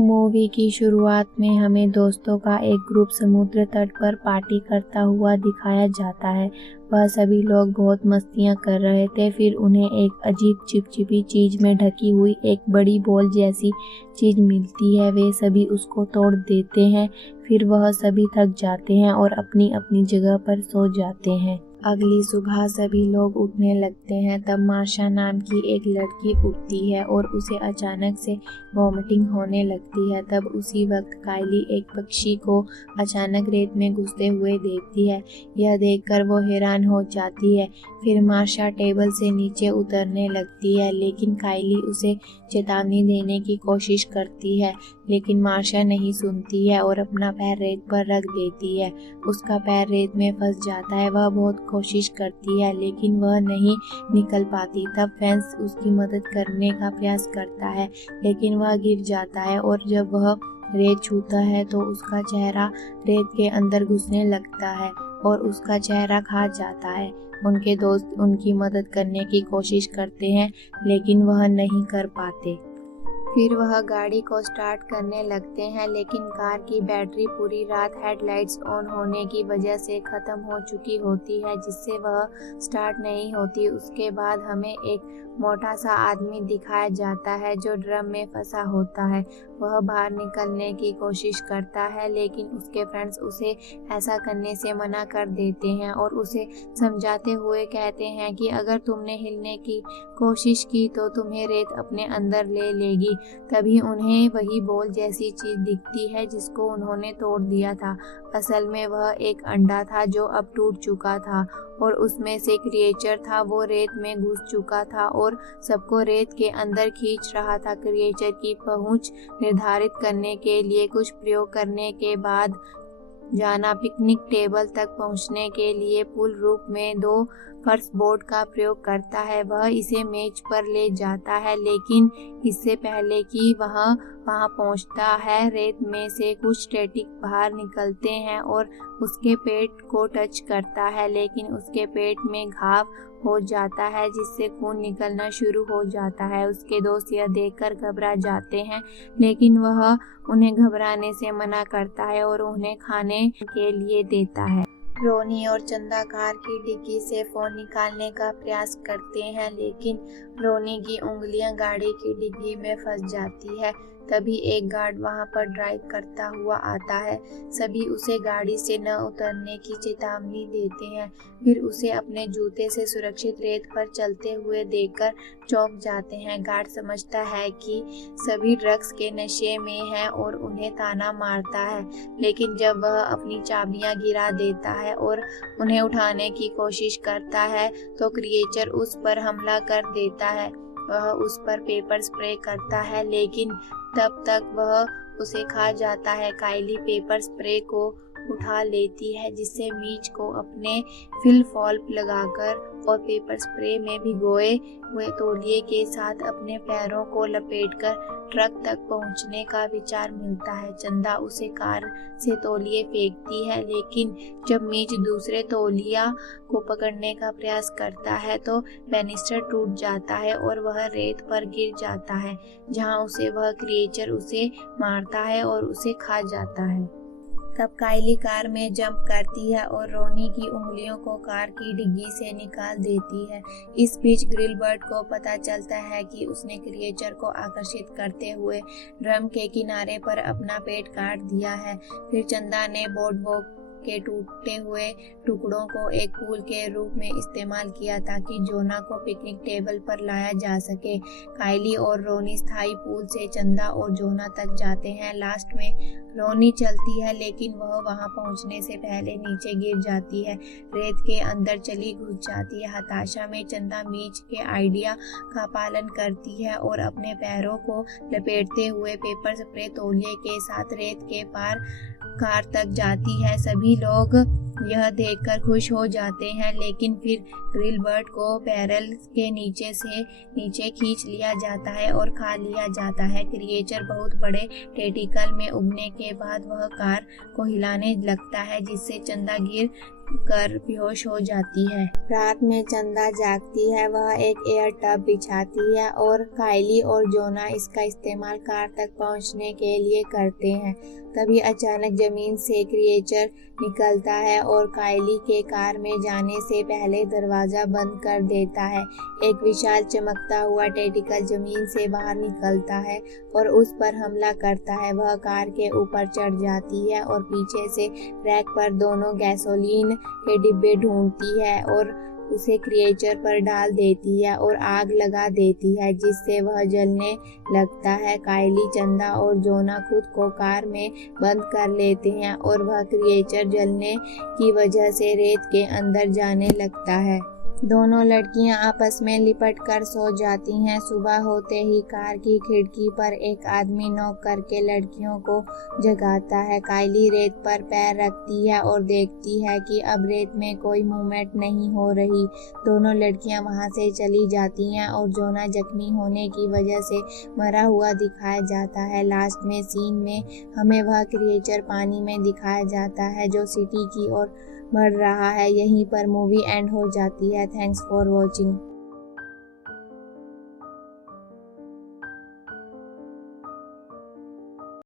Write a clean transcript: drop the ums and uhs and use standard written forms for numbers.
Movie की शुरुआत में हमें दोस्तों का एक ग्रुप समुद्र तट पर पार्टी करता हुआ दिखाया जाता है। वह सभी लोग बहुत मस्तियां कर रहे थे। फिर उन्हें एक अजीब चिपचिपी चीज में ढकी हुई एक बड़ी बॉल जैसी चीज मिलती है। वे सभी उसको तोड़ देते हैं। फिर वह सभी थक जाते हैं और अपनी अपनी जगह पर सो जाते हैं। अगली सुबह सभी लोग उठने लगते हैं। तब मार्शा नाम की एक लड़की उठती है और उसे अचानक से वॉमिटिंग होने लगती है। तब उसी वक्त कायली एक पक्षी को अचानक रेत में घुसते हुए देखती है। यह देखकर वो हैरान हो जाती है। फिर मार्शा टेबल से नीचे उतरने लगती है, लेकिन कायली उसे चेतावनी देने की कोशिश करती है, लेकिन मार्शा नहीं सुनती है और अपना पैर रेत पर रख देती है। उसका पैर रेत में फंस जाता है। वह बहुत कोशिश करती है, लेकिन वह नहीं निकल पाती। तब फेंस उसकी मदद करने का प्रयास करता है, लेकिन वह गिर जाता है और जब वह रेत छूता है तो उसका चेहरा रेत के अंदर घुसने लगता है और उसका चेहरा खा जाता है। उनके दोस्त उनकी मदद करने की कोशिश करते हैं, लेकिन वह नहीं कर पाते। फिर वह गाड़ी को स्टार्ट करने लगते हैं, लेकिन कार की बैटरी पूरी रात हेडलाइट्स ऑन होने की वजह से ख़त्म हो चुकी होती है, जिससे वह स्टार्ट नहीं होती। उसके बाद हमें एक मोटा सा आदमी दिखाया जाता है जो ड्रम में फंसा होता है। वह बाहर निकलने की कोशिश करता है, लेकिन उसके फ्रेंड्स उसे ऐसा करने से मना कर देते हैं और उसे समझाते हुए कहते हैं कि अगर तुमने हिलने की कोशिश की तो तुम्हें रेत अपने अंदर ले लेगी। तभी उन्हें वही बॉल जैसी चीज दिखती है जिसको उन्होंने तोड़ दिया था। असल में वह एक अंडा था जो अब टूट चुका था और उसमें से क्रिएचर था। वो रेत में घुस चुका था और सबको रेत के अंदर खींच रहा था। क्रिएचर की पहुंच निर्धारित करने के लिए कुछ प्रयोग करने के बाद जाना पिकनिक टेबल तक पहुंचने के लिए पुल रूप में 2 फर्श बोर्ड का प्रयोग करता है। वह इसे मेज पर ले जाता है, लेकिन इससे पहले कि वहां पहुंचता है, रेत में से कुछ स्टैटिक बाहर निकलते हैं और उसके पेट को टच करता है, लेकिन उसके पेट में घाव हो जाता है जिससे खून निकलना शुरू हो जाता है। उसके दोस्त यह देखकर घबरा जाते हैं, लेकिन वह उन्हें घबराने से मना करता है और उन्हें खाने के लिए देता है। रोनी और चंदा कार की डिग्गी से फोन निकालने का प्रयास करते हैं, लेकिन रोनी की उंगलियां गाड़ी की डिग्गी में फंस जाती है। तभी एक गार्ड वहां पर ड्राइव करता हुआ आता है। सभी उसे गाड़ी से न उतरने की चेतावनी देते हैं। फिर उसे अपने जूते से सुरक्षित रेत पर चलते हुए देखकर चौंक जाते हैं। गार्ड समझता है कि सभी ड्रग्स के नशे में हैं और उन्हें ताना मारता है, लेकिन जब वह अपनी चाबियां गिरा देता है और उन्हें उठाने की कोशिश करता है तो क्रिएचर उस पर हमला कर देता है। वह उस पर पेपर स्प्रे करता है, लेकिन तब तक वह उसे खा जाता है। कायली पेपर स्प्रे को उठा लेती है, जिससे मीच को अपने फिल फॉल्प लगाकर और पेपर स्प्रे में भिगोए हुए तौलिए के साथ अपने पैरों को लपेटकर ट्रक तक पहुंचने का विचार मिलता है। चंदा उसे कार से तौलिए फेंकती है, लेकिन जब मीच दूसरे तौलिया को पकड़ने का प्रयास करता है तो बैनिस्टर टूट जाता है और वह रेत पर गिर जाता है, जहां वह क्रिएचर उसे मारता है और उसे खा जाता है। तब कायली कार में जंप करती है और रोनी की उंगलियों को कार की डिग्गी से निकाल देती है। इस बीच ग्रिलबर्ट को पता चलता है कि उसने क्रिएचर को आकर्षित करते हुए ड्रम के किनारे पर अपना पेट काट दिया है। फिर चंदा ने बोर्डवॉक के टूटे हुए टुकड़ों को एक पुल के रूप में इस्तेमाल किया ताकि जोना को पिकनिक टेबल पर लाया जा सके। कायली और रोनी स्थायी पुल से चंदा और जोना तक जाते हैं। लास्ट में रोनी चलती है, लेकिन वह वहां पहुंचने से पहले नीचे गिर जाती है, रेत के अंदर चली घुस जाती है। हताशा में चंदा मीच के आइडिया का पालन करती है और अपने पैरों को लपेटते हुए पेपर स्प्रे तौलिए के साथ रेत के पार कार तक जाती है। सभी लोग यह देखकर खुश हो जाते हैं, लेकिन फिर ग्रिलबर्ट को बैरल के नीचे से नीचे खींच लिया जाता है और खा लिया जाता है। क्रिएचर बहुत बड़े टेंटिकल में उगने के बाद वह कार को हिलाने लगता है, जिससे चंदा गिर कर बेहोश हो जाती है। रात में चंदा जागती है, वह एक एयर टब बिछाती है और कायली और जोना इसका इस्तेमाल कार तक पहुंचने के लिए करते हैं। तभी अचानक जमीन से क्रिएचर निकलता है और कायली के कार में जाने से पहले दरवाजा बंद कर देता है। एक विशाल चमकता हुआ टेंटिकल जमीन से बाहर निकलता है और उस पर हमला करता है। वह कार के ऊपर चढ़ जाती है और पीछे से रैक पर दोनों गैसोलीन के डिब्बे ढूंढती है और उसे क्रिएचर पर डाल देती है और आग लगा देती है, जिससे वह जलने लगता है। कायली, चंदा और जोना खुद को कार में बंद कर लेते हैं और वह क्रिएचर जलने की वजह से रेत के अंदर जाने लगता है। दोनों लड़कियां आपस में लिपट कर सो जाती हैं। सुबह होते ही कार की खिड़की पर एक आदमी नॉक करके लड़कियों को जगाता है। कायली रेत पर पैर रखती है और देखती है कि अब रेत में कोई मूवमेंट नहीं हो रही। दोनों लड़कियां वहां से चली जाती हैं और जोना जख्मी होने की वजह से मरा हुआ दिखाया जाता है। लास्ट में सीन में हमें वह क्रिएचर पानी में दिखाया जाता है जो सिटी की ओर बढ़ रहा है। यहीं पर मूवी एंड हो जाती है। Thanks for watching.